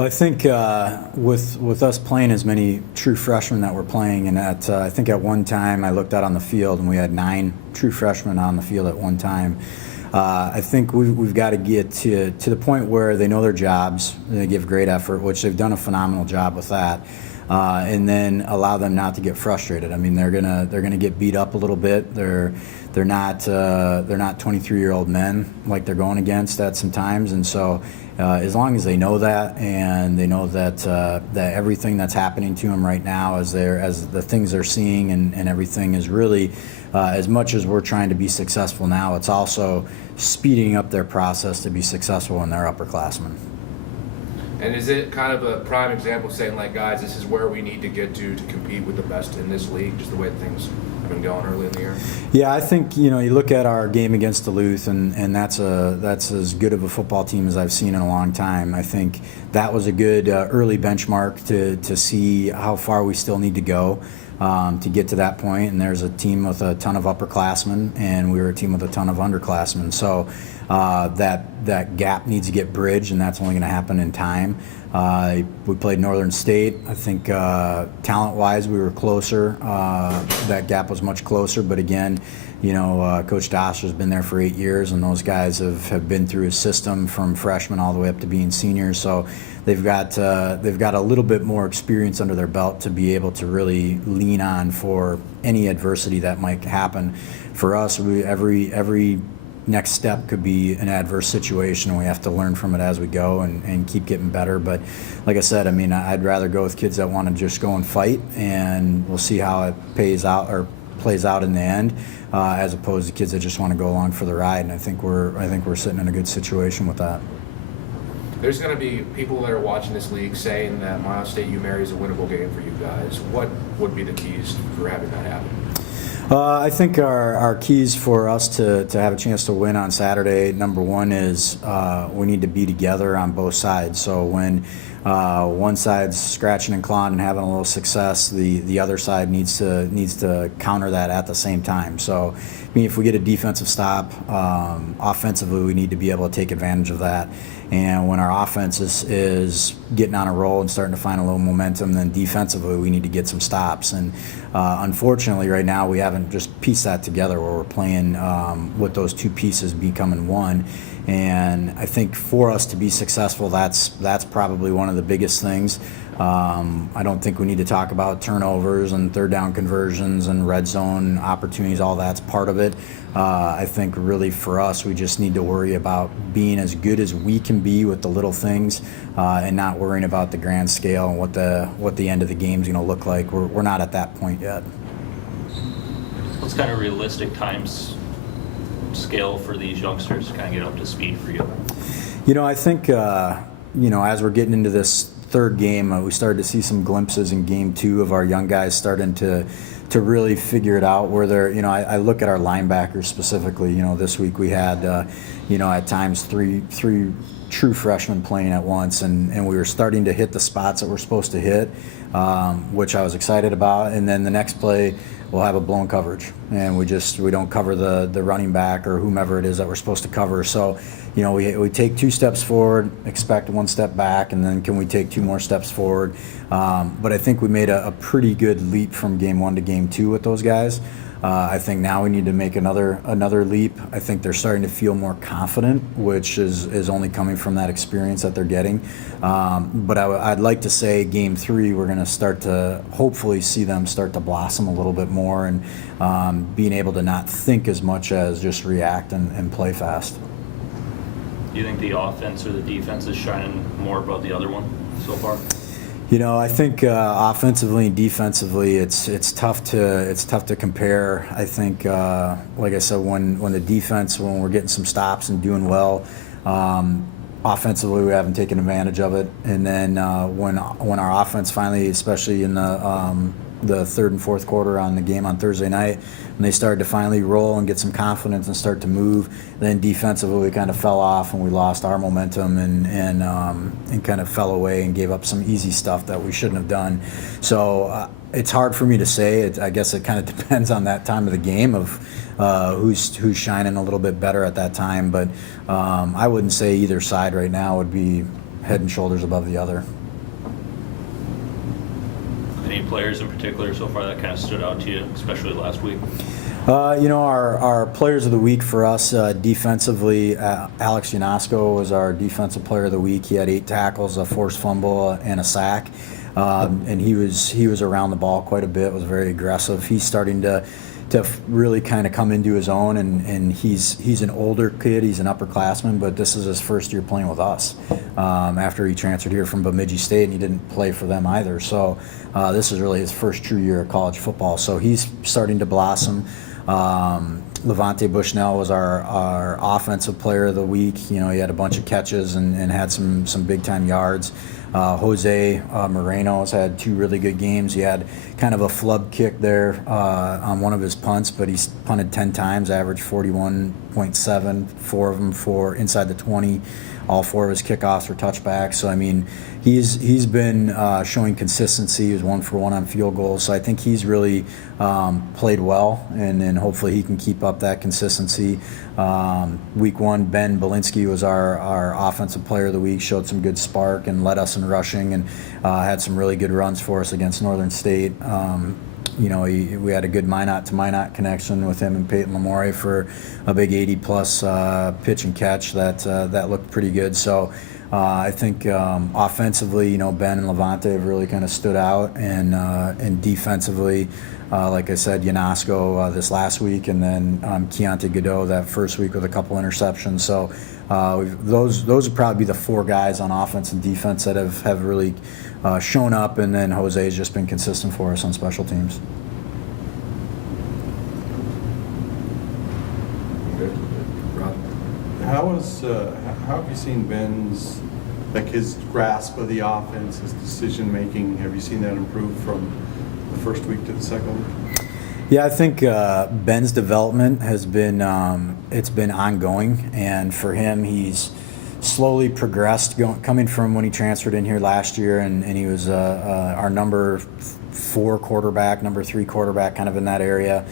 Well, I think with us playing as many true freshmen that we're playing, and I think at one time I looked out on the field and we had 9 true freshmen on the field at one time. I think we've got to get to the point where they know their jobs, they give great effort, which they've done a phenomenal job with that. And then allow them not to get frustrated. I mean, they're gonna get beat up a little bit. They're not 23-year-old men like they're going against at some times, and so as long as they know that and they know that that everything that's happening to them right now, as the things they're seeing and everything is really as much as we're trying to be successful now, it's also speeding up their process to be successful when they're upperclassmen. And is it kind of a prime example saying, like, guys, this is where we need to get to compete with the best in this league, just the way things have been going early in the year? Yeah, I think, you look at our game against Duluth, and that's as good of a football team as I've seen in a long time. I think that was a good early benchmark to see how far we still need to go to get to that point. And there's a team with a ton of upperclassmen, and we were a team with a ton of underclassmen. So that gap needs to get bridged, and that's only going to happen in time. We played Northern State. I think talent-wise we were closer. That gap was much closer, but again, Coach Doster's been there for 8 years, and those guys have been through his system from freshmen all the way up to being seniors. So they've got a little bit more experience under their belt to be able to really lean on for any adversity that might happen. For us, every next step could be an adverse situation, and we have to learn from it as we go and keep getting better. But like I said, I mean, I'd rather go with kids that want to just go and fight, and we'll see how it plays out in the end, as opposed to kids that just want to go along for the ride. And I think we're sitting in a good situation with that. There's going to be people that are watching this league saying that Miles State UMary is a winnable game for you guys. What would be the keys for having that happen? I think our keys for us to have a chance to win on Saturday, number one is we need to be together on both sides. So when one side's scratching and clawing and having a little success, the other side needs to counter that at the same time. So I mean, if we get a defensive stop, offensively we need to be able to take advantage of that. And when our offense is getting on a roll and starting to find a little momentum, then defensively we need to get some stops. And unfortunately right now we haven't just pieced that together where we're playing with those two pieces becoming one. And I think for us to be successful, that's probably one of the biggest things. I don't think we need to talk about turnovers and third down conversions and red zone opportunities. All that's part of it. I think really for us, we just need to worry about being as good as we can be with the little things, and not worrying about the grand scale and what the end of the game is going to look like. We're not at that point yet. What's kind of realistic times scale for these youngsters to kind of get up to speed for you? I think as we're getting into this third game, we started to see some glimpses in game 2 of our young guys starting to really figure it out. Where they're, I look at our linebackers specifically. This week we had, at times three true freshmen playing at once, and we were starting to hit the spots that we're supposed to hit, which I was excited about. And then the next play, we'll have a blown coverage, and we don't cover the running back or whomever it is that we're supposed to cover. So, we take 2 steps forward, expect 1 step back, and then can we take 2 more steps forward? But I think we made a pretty good leap from game 1 to game 2 with those guys. I think now we need to make another leap. I think they're starting to feel more confident, which is only coming from that experience that they're getting. But I'd like to say game 3, we're going to start to hopefully see them start to blossom a little bit more, and being able to not think as much as just react and play fast. Do you think the offense or the defense is shining more above the other one so far? I think offensively and defensively, it's tough to compare. I think, like I said, when we're getting some stops and doing well, offensively we haven't taken advantage of it. And then when our offense finally, especially in the third and fourth quarter on the game on Thursday night, when they started to finally roll and get some confidence and start to move, then defensively we kind of fell off and we lost our momentum and kind of fell away and gave up some easy stuff that we shouldn't have done. So it's hard for me to say. I guess it kind of depends on that time of the game of who's shining a little bit better at that time. But I wouldn't say either side right now would be head and shoulders above the other. Any players in particular so far that kind of stood out to you, especially last week? Our players of the week for us defensively, Alex Yanasco was our defensive player of the week. He had 8 tackles, a forced fumble, and a sack. And he was around the ball quite a bit, was very aggressive. He's starting to really kind of come into his own, and he's an older kid. He's an upperclassman, but this is his first year playing with us after he transferred here from Bemidji State, and he didn't play for them either. So this is really his first true year of college football. So he's starting to blossom. Levante Bushnell was our offensive player of the week. He had a bunch of catches and had some big time yards. Jose Moreno has had 2 really good games. He had kind of a flub kick there on one of his punts, but he's punted 10 times, averaged 41.7, 4 of them for inside the 20. All 4 of his kickoffs were touchbacks. So, I mean, he's been showing consistency. He was 1 for 1 on field goals. So I think he's really played well, and hopefully he can keep up that consistency. Week 1, Ben Belinsky was our offensive player of the week, showed some good spark and led us in rushing, and had some really good runs for us against Northern State. We had a good Minot to Minot connection with him and Peyton Lamore for a big 80-plus pitch and catch that looked pretty good. So I think offensively, Ben and Levante have really kind of stood out, and defensively, like I said, Yanasco this last week, and then Keontae Godot that first week with a couple interceptions. So those would probably be the 4 guys on offense and defense that have really shown up, and then Jose's just been consistent for us on special teams. Good. Rob? How have you seen Ben's, his grasp of the offense, his decision making? Have you seen that improve from the first week to the second week? Yeah, I think Ben's development has been it's been ongoing, and for him, he's slowly progressed, coming from when he transferred in here last year, and he was our number 4 quarterback, number 3 quarterback, kind of in that area.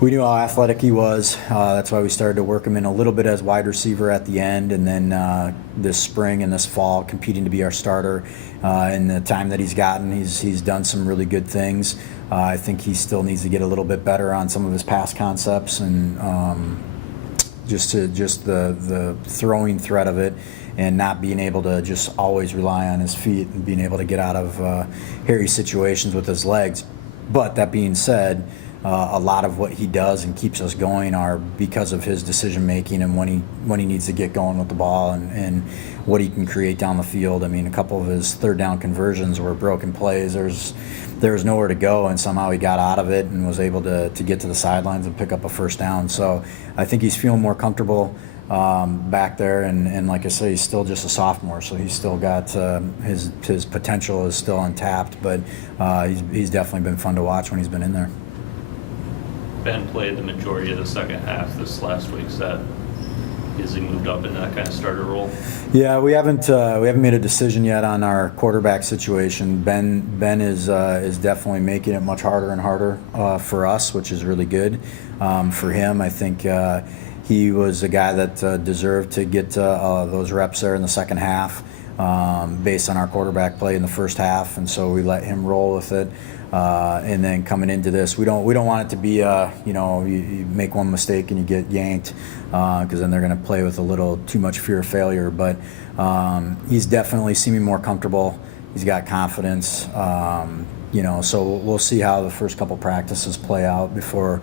We knew how athletic he was. That's why we started to work him in a little bit as wide receiver at the end, and then this spring and this fall competing to be our starter. In the time that he's gotten, he's done some really good things. I think he still needs to get a little bit better on some of his pass concepts, and just the throwing threat of it, and not being able to just always rely on his feet and being able to get out of hairy situations with his legs. But that being said, a lot of what he does and keeps us going are because of his decision making, and when he needs to get going with the ball, and what he can create down the field. I mean, a couple of his 3rd down conversions were broken plays. There was nowhere to go, and somehow he got out of it and was able to get to the sidelines and pick up a first down. So I think he's feeling more comfortable back there, and like I say, he's still just a sophomore, so he's still got his potential is still untapped, but he's definitely been fun to watch when he's been in there. Ben played the majority of the second half this last week. Has he moved up in that kind of starter role? Yeah, we haven't made a decision yet on our quarterback situation. Ben is definitely making it much harder and harder for us, which is really good for him. I think he was a guy that deserved to get those reps there in the second half, based on our quarterback play in the first half, and so we let him roll with it. And then coming into this, we don't want it to be you make one mistake and you get yanked, because then they're going to play with a little too much fear of failure. But he's definitely seeming more comfortable. He's got confidence. So we'll see how the first couple practices play out before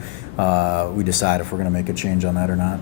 we decide if we're going to make a change on that or not.